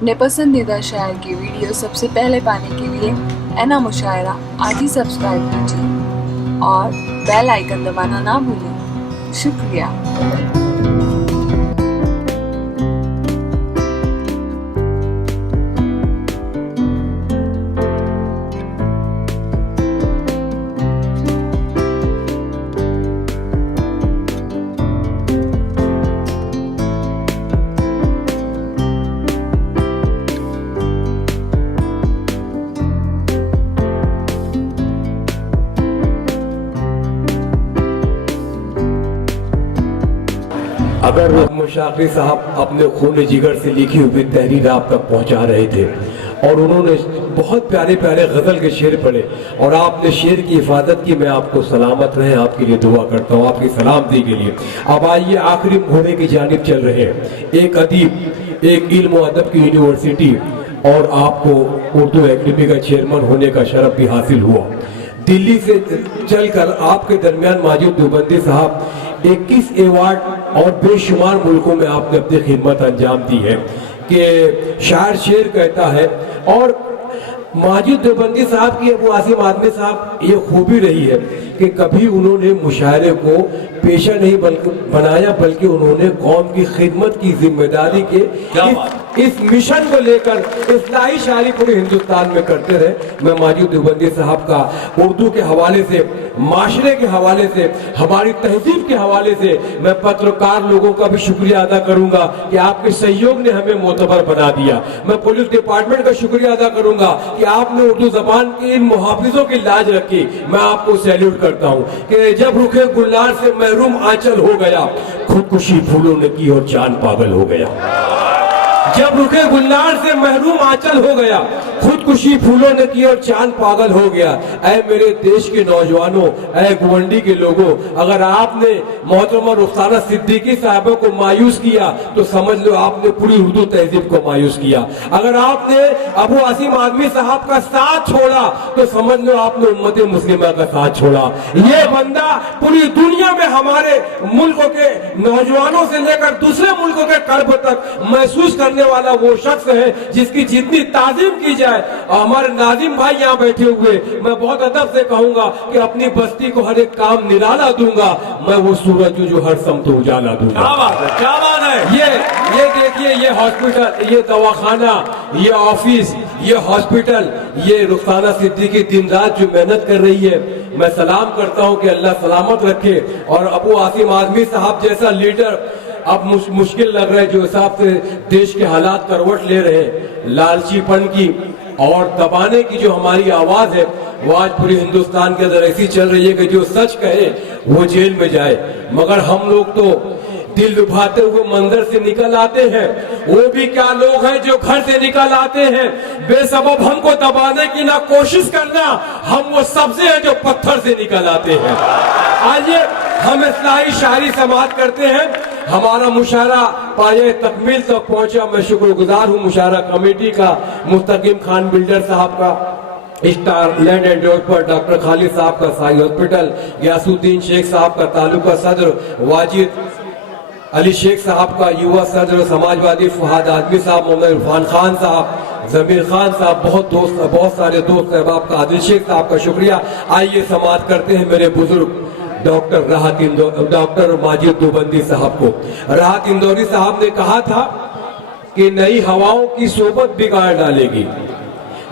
اپنے پسندیدہ شاعر کی ویڈیو سب سے پہلے پانے کے لیے اینا مشاعرہ آج ہی سبسکرائب کیجیے اور بیل آئیکن دبانا نہ بھولیں۔ شکریہ۔ اگر مشاغری صاحب اپنے خون جگر سے لکھی ہوئی تحریر آپ تک پہنچا رہے تھے اور انہوں نے بہت پیارے پیارے غزل کے شعر پڑھے اور آپ نے شعر کی حفاظت کی، میں آپ کو سلامت رہیں آپ کے لیے دعا کرتا ہوں، آپ کی سلامتی کے لیے۔ اب آئیے آخری گھوڑے کی جانب چل رہے ہیں۔ ایک ادیب، ایک علم و ادب کی یونیورسٹی اور آپ کو اردو اکیڈمی کا چیئرمین ہونے کا شرف بھی حاصل ہوا۔ دلی سے چل کر آپ کے درمیان ماجد دیوبندی صاحب 21 ایوارڈ اور بے شمار ملکوں میں آپ نے اپنی خدمت انجام دی ہے کہ شاعر شعر کہتا ہے۔ اور ماجد دیوبندی صاحب کی ابو عاصم آدمی صاحب یہ خوبی رہی ہے کہ کبھی انہوں نے مشاعرے کو پیشہ نہیں بنایا بلکہ انہوں نے قوم کی خدمت کی ذمہ داری کے اس مشن کو لے کر اصلاحی شاعری پورے ہندوستان میں کرتے رہے۔ میں ماجد دیوبندی صاحب کا اردو کے حوالے سے، معاشرے کے حوالے سے، ہماری تہذیب کے حوالے سے میں پترکار لوگوں کا بھی شکریہ ادا کروں گا کہ آپ کے سہیوگ نے ہمیں معتبر بنا دیا۔ میں پولیس ڈپارٹمنٹ کا شکریہ ادا کروں گا کہ آپ نے اردو زبان کے ان محافظوں کی لاج رکھی۔ میں آپ کو سیلیوٹ کرتا ہوں کہ جب رخے گلنار سے محروم آنچل ہو گیا، خودکشی پھولوں نے کی اور چاند پاگل ہو گیا۔ جب رخے گلنار سے محروم آنچل ہو گیا، خودکشی پھولوں نے کی اور چاند پاگل ہو گیا۔ اے میرے دیش کے نوجوانوں، اے گونڈی کے لوگوں، اگر آپ نے محترمہ رخسانہ صدیقی صاحبہ کو مایوس کیا تو سمجھ لو آپ نے پوری اردو تہذیب کو مایوس کیا۔ اگر آپ نے ابو عاصم آدمی صاحب کا ساتھ چھوڑا تو سمجھ لو آپ نے امت مسلمہ کا ساتھ چھوڑا۔ یہ بندہ پوری دنیا میں ہمارے ملکوں کے نوجوانوں سے لے کر دوسرے ملکوں کے قلب تک محسوس کرنے والا وہ شخص ہے جس کی جتنی تعظیم کی جائے۔ اور ہمارے ناظم بھائی یہاں بیٹھے ہوئے، میں بہت ادب سے کہوں گا کہ اپنی بستی کو ہر ایک کام نرالا دوں گا، میں وہ سورج جو ہر سمت اجالا دوں گا۔ کیا بات ہے! یہ دیکھیے، یہ ہاسپٹل، یہ دواخانہ، یہ آفس، یہ ہاسپٹل، یہ رخسانہ صدیقی دن رات جو محنت کر رہی ہے، میں سلام کرتا ہوں کہ اللہ سلامت رکھے۔ اور ابو عاصم آدمی صاحب جیسا لیڈر اب مشکل لگ رہا ہے جو حساب سے دیش کے حالات کروٹ لے رہے ہیں، لالچی پن کی اور دبانے کی جو ہماری آواز ہے وہ آج پوری ہندوستان کے اندر ایسی چل رہی ہے کہ جو سچ کہے وہ جیل میں جائے۔ مگر ہم لوگ تو دل لبھاتے ہوئے منظر سے نکل آتے ہیں، وہ بھی کیا لوگ ہیں جو گھر سے نکل آتے ہیں۔ بے سبب ہم کو دبانے کی نہ کوشش کرنا، ہم وہ سبزے ہیں جو پتھر سے نکل آتے ہیں۔ آئیے ہم اصلاحی شاعری سماعت کرتے ہیں۔ ہمارا مشاعرہ پایہ تکمیل تک پہنچا۔ میں شکر گزار ہوں مشاعرہ کمیٹی کا، مستقیم خان بلڈر صاحب کا، star land and developer doctor Khalid صاحب کا سائی ہاسپٹل، غیاث الدین شیخ صاحب کا تعلقہ صدر، واجد علی شیخ صاحب کا یووا صدر، سماجوادی فہد آدمی صاحب، محمد عرفان خان صاحب، ضمیر خان صاحب، بہت سارے دوست احباب کا، عادل شیخ صاحب کا شکریہ۔ آئیے سماعت کرتے ہیں میرے بزرگ ڈاکٹر ماجد دیوبندی صاحب کو۔ راحت اندوری صاحب نے کہا تھا کہ نئی ہواؤں کی صحبت بگاڑ ڈالے گی،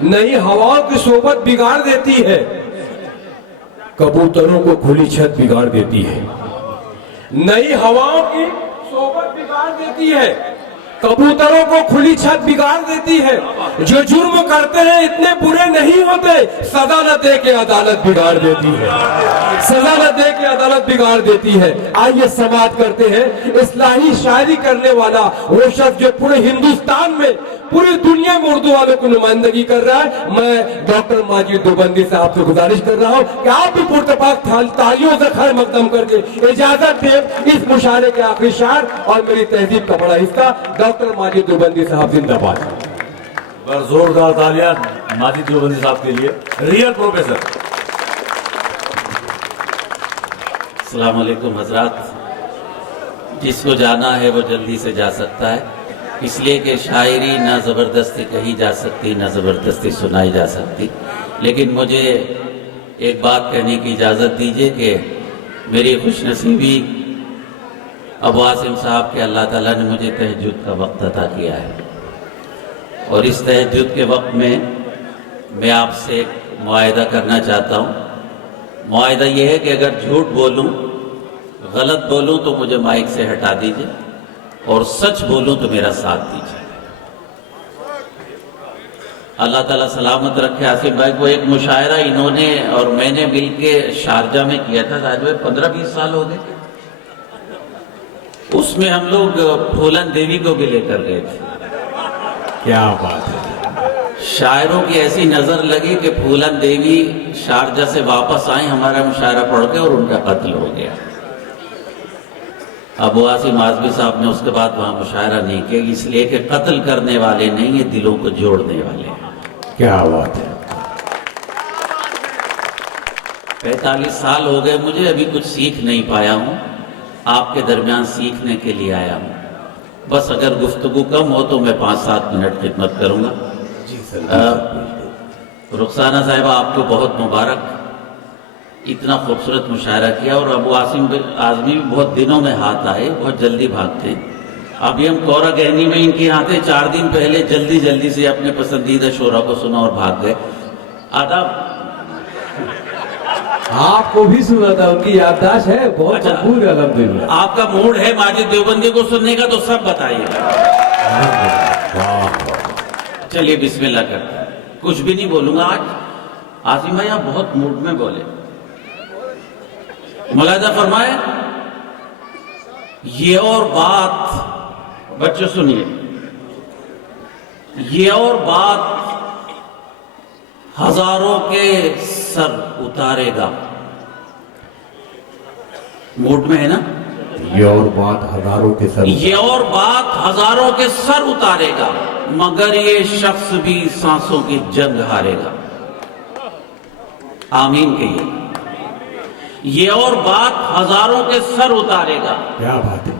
نئی ہواؤں کی صحبت بگاڑ دیتی ہے، کبوتروں کو کھلی چھت بگاڑ دیتی ہے۔ نئی ہواؤں کی صحبت بگاڑ دیتی ہے، کبوتروں کو کھلی چھت بگاڑ دیتی ہے۔ جو جرم کرتے ہیں اتنے برے نہیں ہوتے، سزا نہ دے کے عدالت بگاڑ دیتی ہے، سزا نہ دے کے عدالت بگاڑ دیتی ہے۔ آئیے سماعت کرتے ہیں اصلاحی شاعری کرنے والا وہ شخص جو پورے ہندوستان میں، پوری دنیا میں اردو والوں کی نمائندگی کر رہا ہے۔ میں ڈاکٹر ماجد دیوبندی صاحب سے گزارش کر رہا ہوں کہ آپ بھی پرتپاک تالیوں سے خیر مقدم کر کے اجازت دیں اس مشاعرے کے آخری شعر اور میری تہذیب کا بڑا حصہ ڈاکٹر ماجد دیوبندی صاحب زندہ باد۔ زوردار تالیاں ماجد دیوبندی صاحب کے لیے، ریئل پروفیسر۔ السلام علیکم حضرات، جس کو جانا ہے وہ جلدی سے جا سکتا ہے۔ اس لیے کہ شاعری نہ زبردستی کہی جا سکتی نہ زبردستی سنائی جا سکتی، لیکن مجھے ایک بات کہنے کی اجازت دیجیے کہ میری خوش نصیبی ابو عاصم صاحب کے اللہ تعالیٰ نے مجھے تہجد کا وقت عطا کیا ہے، اور اس تہجد کے وقت میں آپ سے ایک معاہدہ کرنا چاہتا ہوں۔ معاہدہ یہ ہے کہ اگر جھوٹ بولوں، غلط بولوں تو مجھے مائک سے ہٹا دیجیے، اور سچ بولوں تو میرا ساتھ دیجیے۔ اللہ تعالیٰ سلامت رکھے عاصم بھائی کو۔ ایک مشاعرہ انہوں نے اور میں نے مل کے شارجہ میں کیا تھا، راج بھائی 15-20 سال ہو گئے، اس میں ہم لوگ پھولن دیوی کو بھی لے کر گئے تھے۔ کیا بات ہے! شاعروں کی ایسی نظر لگی کہ پھولن دیوی شارجہ سے واپس آئیں ہمارا مشاعرہ پڑھ کے، اور ان کا قتل ہو گیا۔ ابو عاصم اعظمی صاحب نے اس کے بعد وہاں مشاعرہ نہیں کیا، اس لیے کہ قتل کرنے والے نہیں، یہ دلوں کو جوڑنے والے ہیں۔ کیا بات ہے! 45 سال ہو گئے مجھے، ابھی کچھ سیکھ نہیں پایا ہوں، آپ کے درمیان سیکھنے کے لیے آیا ہوں۔ بس اگر گفتگو کم ہو تو میں 5-7 منٹ خدمت کروں گا۔ رخسانہ صاحبہ آپ کو بہت مبارک، اتنا خوبصورت مشاعرہ کیا، اور ابو عاصم اعظمی بھی بہت دنوں میں ہاتھ آئے، بہت جلدی بھاگتے ہیں۔ ابھی ہم کورا گہنی میں ان کے ہاتھ 4 دن پہلے جلدی سے اپنے پسندیدہ شعرا کو سنا اور بھاگ گئے۔ آداب آپ کو بھی سنا تھا، ان کی یادداشت ہے بہت مقبول ہے الحمدللہ۔ آپ کا موڈ ہے ماجد دیوبندی کو سننے کا تو سب بتائیے۔ چلیے بسم اللہ کرتے ہیں، کچھ بھی نہیں بولوں گا آج۔ عاصم بھائی آپ بہت موڈ میں بولے، ملاحظہ فرمائے۔ یہ اور بات، بچوں سنیے، یہ اور بات ہزاروں کے سر اتارے گا۔ موڈ میں ہے نا؟ یہ اور بات ہزاروں کے سر، یہ اور بات ہزاروں کے سر اتارے گا، مگر یہ شخص بھی سانسوں کی جنگ ہارے گا۔ آمین کہیے۔ یہ اور بات ہزاروں کے سر اتارے گا، کیا بات ہے!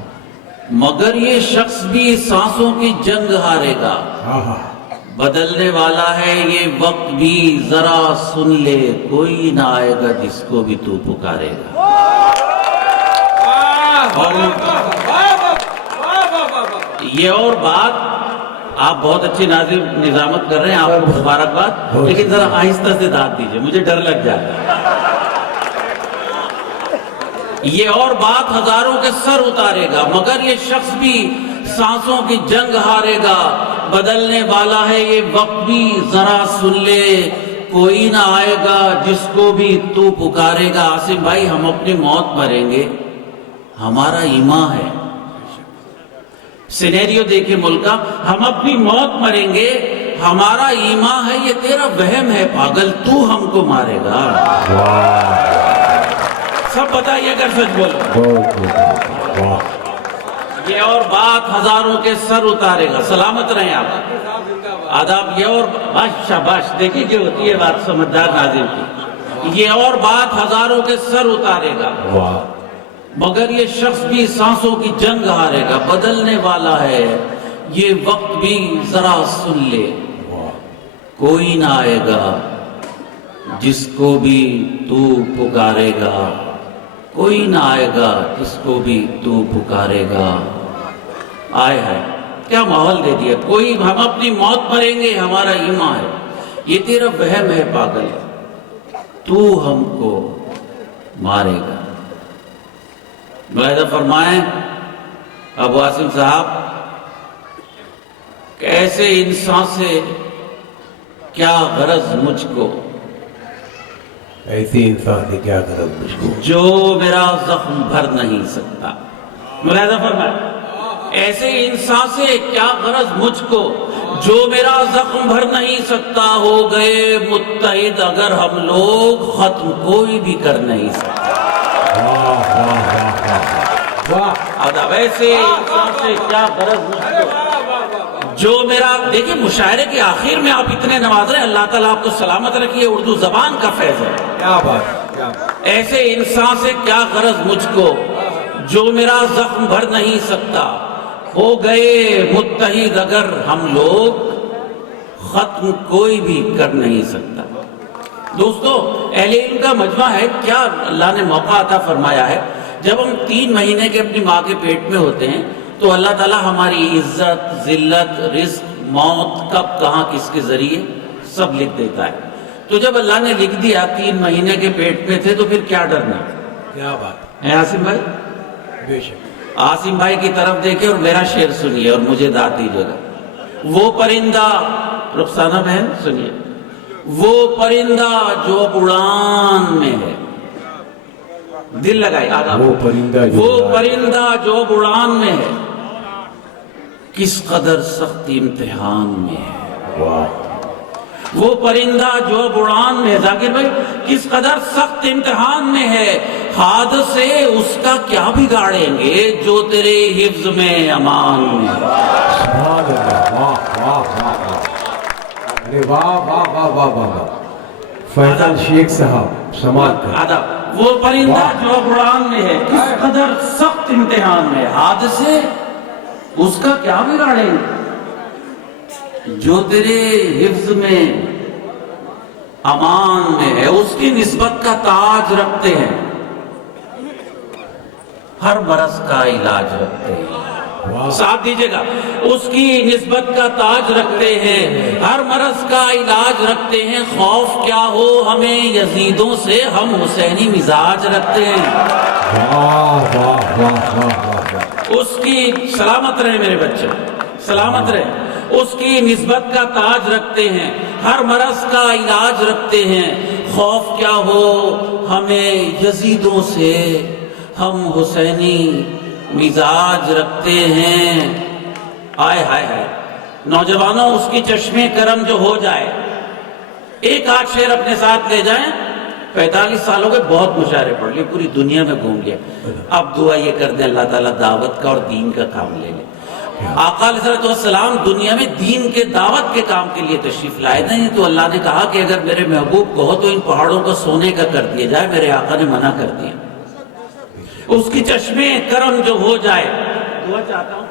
مگر یہ شخص بھی سانسوں کی جنگ ہارے گا۔ بدلنے والا ہے یہ وقت بھی، ذرا سن لے، کوئی نہ آئے گا جس کو بھی تو پکارے گا۔ یہ اور بات، آپ بہت اچھی نظامت کر رہے ہیں، آپ کو مبارکباد، لیکن ذرا آہستہ سے داد دیجئے، مجھے ڈر لگ جاتا ہے۔ یہ اور بات ہزاروں کے سر اتارے گا، مگر یہ شخص بھی سانسوں کی جنگ ہارے گا۔ بدلنے والا ہے یہ وقت بھی، ذرا سن لے، کوئی نہ آئے گا جس کو بھی تو پکارے گا۔ عاصم بھائی ہم اپنی موت مریں گے، ہمارا ایمان ہے۔ سینیریو دیکھیں ملک کا، ہم اپنی موت مریں گے، ہمارا ایمان ہے، یہ تیرا وہم ہے پاگل، تو ہم کو مارے گا۔ سب بتائیے اگر سچ بولو۔ یہ اور بات ہزاروں کے سر اتارے گا۔ سلامت رہیں آپ، آداب۔ یہ اور باش شاباش، دیکھیں کہ ہوتی ہے بات سمجھدار ناظرین کی۔ یہ اور بات ہزاروں کے سر اتارے گا، مگر یہ شخص بھی سانسوں کی جنگ ہارے گا۔ بدلنے والا ہے یہ وقت بھی، ذرا سن لے، کوئی نہ آئے گا جس کو بھی تو پکارے گا، کوئی نہ آئے گا جس کو بھی تو پکارے گا۔ آئے ہے کیا ماحول دے دیا۔ کوئی، ہم اپنی موت مریں گے، ہمارا ایمان ہے، یہ تیرا وہم ہے پاگل، تو ہم کو مارے گا۔ ملاحظہ فرمائیں ابو عاصم صاحب، کیسے انسان سے کیا غرض مجھ کو، ایسی انسان سے کیا غرض مجھ کو، جو میرا زخم بھر نہیں سکتا۔ ملاحظہ فرمائیں، ایسے انسان سے کیا غرض مجھ کو، جو میرا زخم بھر نہیں سکتا۔ ہو گئے متحد اگر ہم لوگ، ختم کوئی بھی کر نہیں سکتا۔ اب ایسے انسان سے کیا غرض مجھ کو، جو میرا، دیکھیں مشاعرے کے آخر میں آپ اتنے نواز رہے، اللہ تعالیٰ آپ کو سلامت رکھیے، اردو زبان کا فیض ہے۔ کیا بات! ایسے انسان سے کیا غرض مجھ کو، جو میرا زخم بھر نہیں سکتا۔ ہو گئے متحد اگر ہم لوگ، ختم کوئی بھی کر نہیں سکتا۔ دوستو، اہل علم کا مجمع ہے، کیا اللہ نے موقع عطا فرمایا ہے۔ جب ہم 3 مہینے کے اپنی ماں کے پیٹ میں ہوتے ہیں تو اللہ تعالیٰ ہماری عزت، ذلت، رزق، موت کب کہاں کس کے ذریعے سب لکھ دیتا ہے۔ تو جب اللہ نے لکھ دیا 3 مہینے کے پیٹ میں تھے تو پھر کیا ڈرنا کیا بات ہے عاصم بھائی؟ بے شک۔ عاصم بھائی کی طرف دیکھیں اور میرا شعر سنیے اور مجھے داد دیجیے گا۔ وہ پرندہ، رخسانہ بہن سنیے، وہ پرندہ جو اب اڑان میں ہے، دل لگائے آداب، وہ پرندہ جو اب اڑان میں ہے، کس قدر سخت امتحان میں ہے۔ واہ، وہ پرندہ جو اب اڑان میں ہے، ذاکر بھائی، کس قدر سخت امتحان میں ہے، حادثے اس کا کیا بگاڑیں گے جو تیرے حفظ میں امان میں ہے۔ سبحان اللہ، واہ واہ واہ واہ، ارے واہ واہ واہ واہ واہ۔ فیصل شیخ صاحب سماعت کر۔ آداب، وہ پرندہ جو اب اڑان میں ہے، کس قدر سخت امتحان میں ہے، حادثے اس کا کیا بگاڑیں گے جو تیرے حفظ میں امان میں ہے۔ اس کی نسبت کا تاج رکھتے ہیں، ہر مرض کا علاج رکھتے ہیں۔ ساتھ دیجئے گا، اس کی نسبت کا تاج رکھتے ہیں، ہر مرض کا علاج رکھتے ہیں۔ خوف کیا ہو ہمیں یزیدوں سے، ہم حسینی مزاج رکھتے ہیں۔ واہ واہ واہ واہ۔ اس کی سلامت رہے میرے بچے، سلامت رہے۔ اس کی نسبت کا تاج رکھتے ہیں، ہر مرض کا علاج رکھتے ہیں۔ خوف کیا ہو ہمیں یزیدوں سے، ہم حسینی مزاج رکھتے ہیں۔ آئے ہائے ہائے، نوجوانوں، اس کی چشمے کرم جو ہو جائے، ایک آدھ شعر اپنے ساتھ لے جائیں۔ 45 سالوں کے بہت مشاعرے پڑھ لیے، پوری دنیا میں گھوم لیا، اب دعا یہ کر دیں اللہ تعالیٰ دعوت کا اور دین کا کام لے لے۔ آقا علیہ السلام دنیا میں دین کے دعوت کے کام کے لیے تشریف لائے نہیں، تو اللہ نے کہا کہ اگر میرے محبوب کہو تو ان پہاڑوں کو سونے کا کر دیا جائے، میرے آقا نے منع کر دیا۔ اس کی چشمے کرم جو ہو جائے، دعا چاہتا ہوں،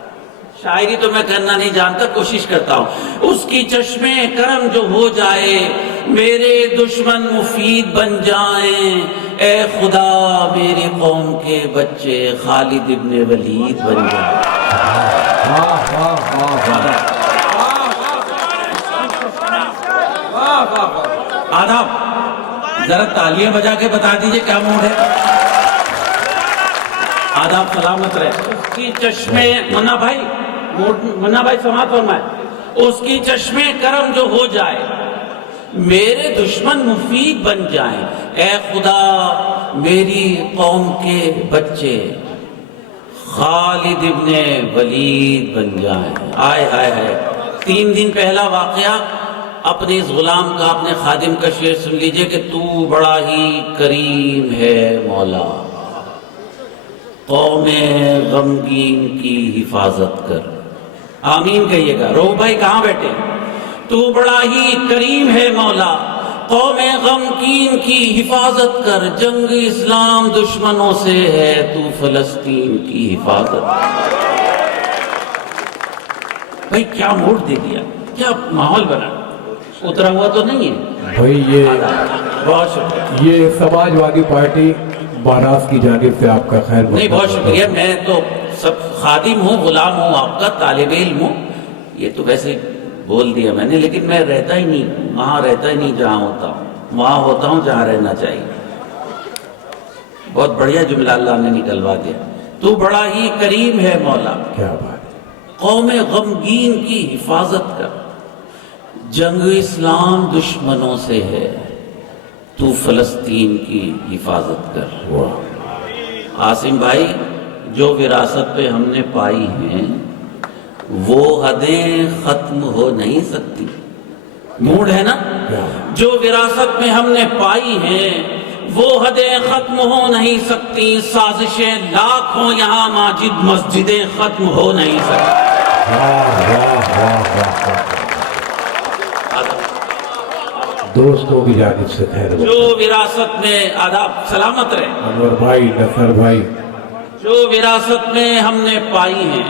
شاعری تو میں کرنا نہیں جانتا، کوشش کرتا ہوں۔ اس کی چشمے کرم جو ہو جائے، میرے دشمن مفید بن جائیں، اے خدا میری قوم کے بچے خالد ابن ولید بن جائیں۔ آداب، ذرا تالیاں بجا کے بتا دیجئے کیا موڈ ہے۔ آداب، سلامت رہے۔ اس کی چشمے، منا بھائی سماعت فرمائے، اس کی چشمے کرم جو ہو جائے، میرے دشمن مفید بن جائیں، اے خدا میری قوم کے بچے خالد ابن ولید بن جائیں۔ آئے ہائے ہائے، 3 دن پہلا واقعہ، اپنے اس غلام کا، اپنے خادم کا شعر سن لیجئے کہ تو بڑا ہی کریم ہے مولا، قوم غمگین کی حفاظت کر۔ آمین کہیے گا۔ رو بھائی کہاں بیٹھے؟ تو بڑا ہی کریم ہے مولا، قوم غمگین کی حفاظت کر، جنگ اسلام دشمنوں سے ہے، تو فلسطین کی حفاظت کر۔ بھائی کیا موڈ دے دیا، کیا ماحول بنا، اترا ہوا تو نہیں ہے بھائی؟ یہ بہت شکریہ، یہ سماجوادی پارٹی مہاراج کی جانب سے آپ کا خیر مقدم۔ نہیں بہت شکریہ، میں تو سب خادم ہوں، غلام ہوں، آپ کا طالب علم ہوں، یہ تو ویسے بول دیا میں نے، لیکن میں رہتا ہی نہیں وہاں، رہتا ہی نہیں جہاں ہوتا ہوں، وہاں ہوتا ہوں جہاں رہنا چاہیے۔ بہت بڑھیا جملہ اللہ نے نکلوا دیا، تو بڑا ہی کریم ہے مولا، کیا بات ہے۔ قوم غمگین کی حفاظت کر، جنگ اسلام دشمنوں سے ہے، تو فلسطین کی حفاظت کر۔ عاصم بھائی، جو وراثت پہ ہم نے پائی ہیں وہ حدیں ختم ہو نہیں سکتی۔ موڈ ہے نا؟ جو وراثت میں ہم نے پائی ہیں وہ حدیں ختم ہو نہیں سکتی، سازشیں لاکھ ہوں یہاں ماجد، مسجدیں ختم ہو نہیں سکتی۔ دوستوں کی جانب سے خیر جو وراثت میں، آداب سلامت رہے، انور بھائی، نصر بھائی، جو وراثت میں ہم نے پائی ہیں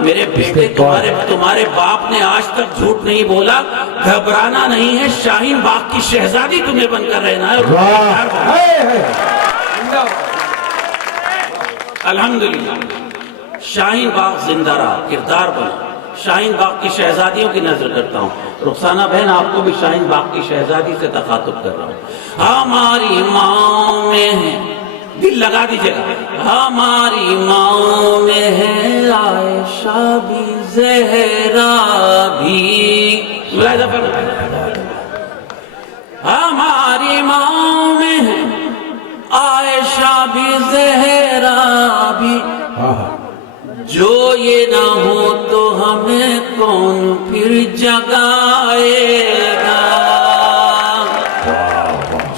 میرے بیٹے تمہارے باپ نے آج تک جھوٹ نہیں بولا. گھبرانا نہیں ہے, شاہین باغ کی شہزادی تمہیں بن کر رہنا ہے. الحمدللہ شاہین باغ زندہ رہا, کردار بنا. شاہین باغ کی شہزادیوں کی نظر کرتا ہوں. رخسانہ بہن آپ کو بھی شاہین باغ کی شہزادی سے تخاطب کر رہا ہوں. ہماری ماں میں ہے, دل لگا دیجئے گا, ہماری ماں میں ہے عائشہ بھی زہرا بھی. ہماری ماں میں ہے عائشہ بھی زہرا بھی, جو یہ نہ ہو تو ہمیں کون پھر جگائے گا.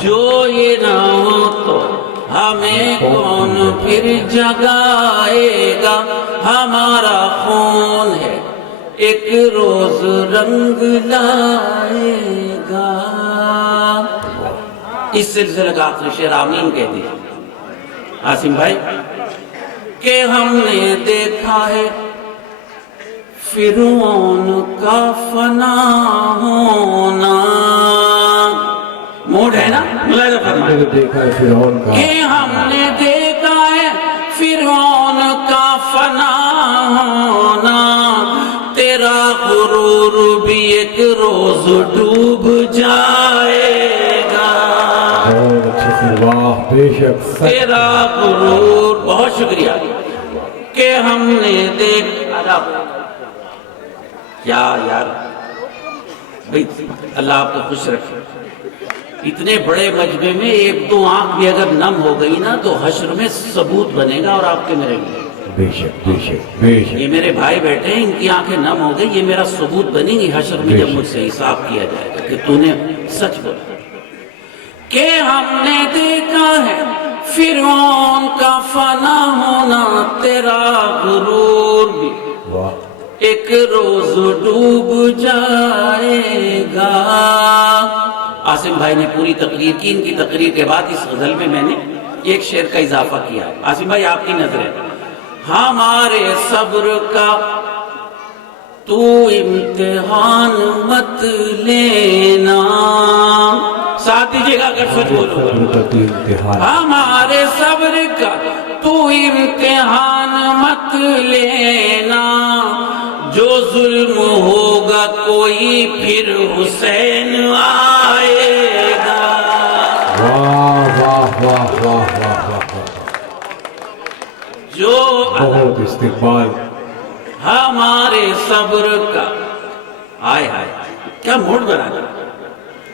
جو یہ نہ ہو تو ہمیں کون پھر جگائے گا. ہمارا خون ہے ایک روز رنگ لائے گا. اس سلسلے کا آخری شعر آمین کہہ دیجیے عاصم بھائی. کہ ہم نے دیکھا ہے فرعون کا فنا ہونا. موڈ ہے نا, ملاحظہ فرمائیں. دیکھا ہے فرعون کا, کہ ہم نے دیکھا ہے فرعون کا فنا ہونا. تیرا غرور بھی ایک روز ڈوب جائے گا. واہ بے شک, تیرا غرور. بہت شکریہ. کہ ہم نے دیکھا, کیا یار بھئی, اللہ آپ کو خوش رکھے. اتنے بڑے مجمع میں ایک دو آنکھ بھی اگر نم ہو گئی نا تو حشر میں ثبوت بنے گا, اور آپ کے میرے لیے. بے شک بے شک بے شک. یہ میرے بھائی بیٹھے ہیں, ان کی آنکھیں نم ہو گئی, یہ میرا ثبوت بنے گی حشر میں جب مجھ سے حساب کیا جائے گا کہ تو نے سچ بولا. کہ ہم نے دیکھا ہے فرعون کا فنا ہونا. تیرا غرور بھی ایک روز ڈوب جائے گا. عاصم بھائی نے پوری تقریر کی. ان کی تقریر کے بعد اس غزل میں نے ایک شعر کا اضافہ کیا. عاصم بھائی آپ کی نظریں, ہمارے صبر کا تو امتحان مت لینا. ساتھ دیجئے گا اگر سچ بولو. ہمارے صبر کا تو امتحان مت لینا. جو ظلم ہوگا کوئی پھر حسین آئے گا. واہ واہ واہ واہ واہ. جو بہت استقبال. ہمارے صبر کا, آئے ہائے کیا موڈ بنا دیا.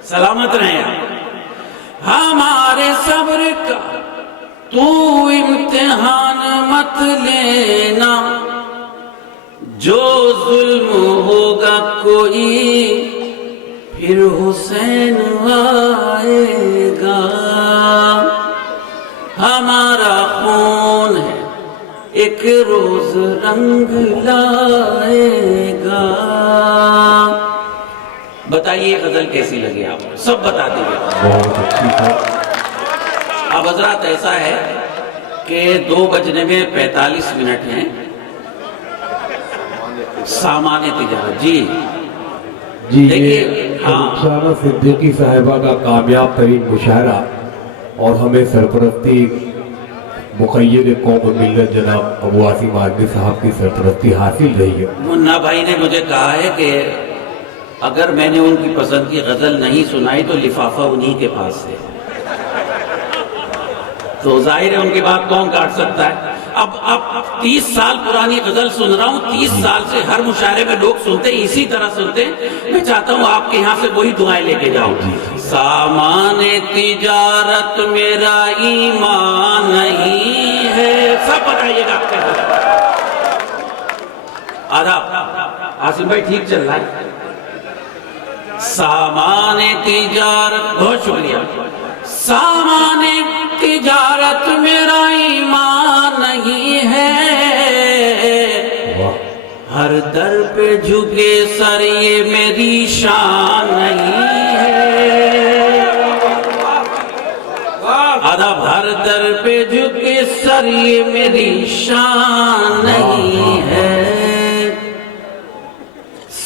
سلامت رہیں آپ. ہمارے صبر کا تو امتحان مت لینا. جو ظلم ہوگا کوئی پھر حسین آئے گا. ہمارا خون ہے ایک روز رنگ لائے گا. بتائیے غزل کیسی لگی آپ کو, سب بتا دیجیے. بہت اچھی تھا. اب حضرات ایسا ہے کہ 2 بجنے میں 45 منٹ ہیں. سامان تجارت. جی جی, دیکھیے, یہ ہاں رخسانہ صدیقی صاحبہ کا کامیاب ترین مشاعرہ, اور ہمیں سرپرستی مقید قوم ملت جناب ابو عاصم آدمی صاحب کی سرپرستی حاصل رہی ہے. منا بھائی نے مجھے کہا ہے کہ اگر میں نے ان کی پسند کی غزل نہیں سنائی تو لفافہ انہی کے پاس سے. تو ظاہر ہے ان کی بات کون کاٹ سکتا ہے. اب 30 سال پرانی غزل سن رہا ہوں, 30 سال سے ہر مشاعرے میں لوگ سنتے ہیں, اسی طرح سنتے ہیں. میں چاہتا ہوں آپ کے یہاں سے وہی دعائیں لے کے جاؤں. سامان تجارت میرا ایمان نہیں ہے. سب بتائیے گا آپ کے آداب. عاصم بھائی ٹھیک چل رہا ہے. سامان تجارت, بہت شکریہ. سامان تجارت میرا ایمان نہیں ہے. ہر در پہ جھکے سر یہ میری شان نہیں ہے. آداب. ہر در پہ جھکے سر یہ میری شان نہیں ہے.